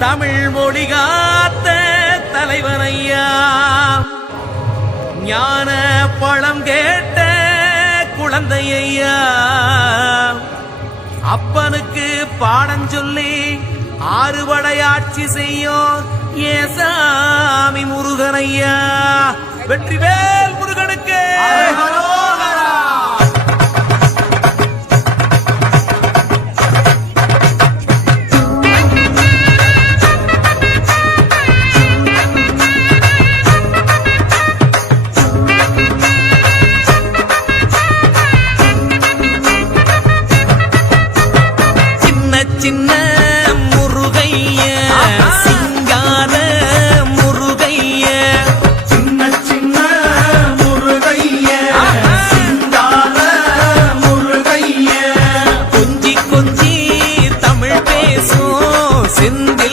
தமிழ் மொழி காத்த தலைவனையா, ஞான பழம் கேட்ட குழந்தையா, அப்பனுக்கு பாடம் சொல்லி ஆறுபடையாட்சி செய்யும் ஏசாமி முருகனையா. வெற்றிவேல் முருகனுக்கு. சின்ன முருகைய, சிங்கார முருகைய, சின்ன சின்ன முருகைய, சிங்கார முருகைய, கொஞ்சி கொஞ்சி தமிழ் பேசும் செந்தில்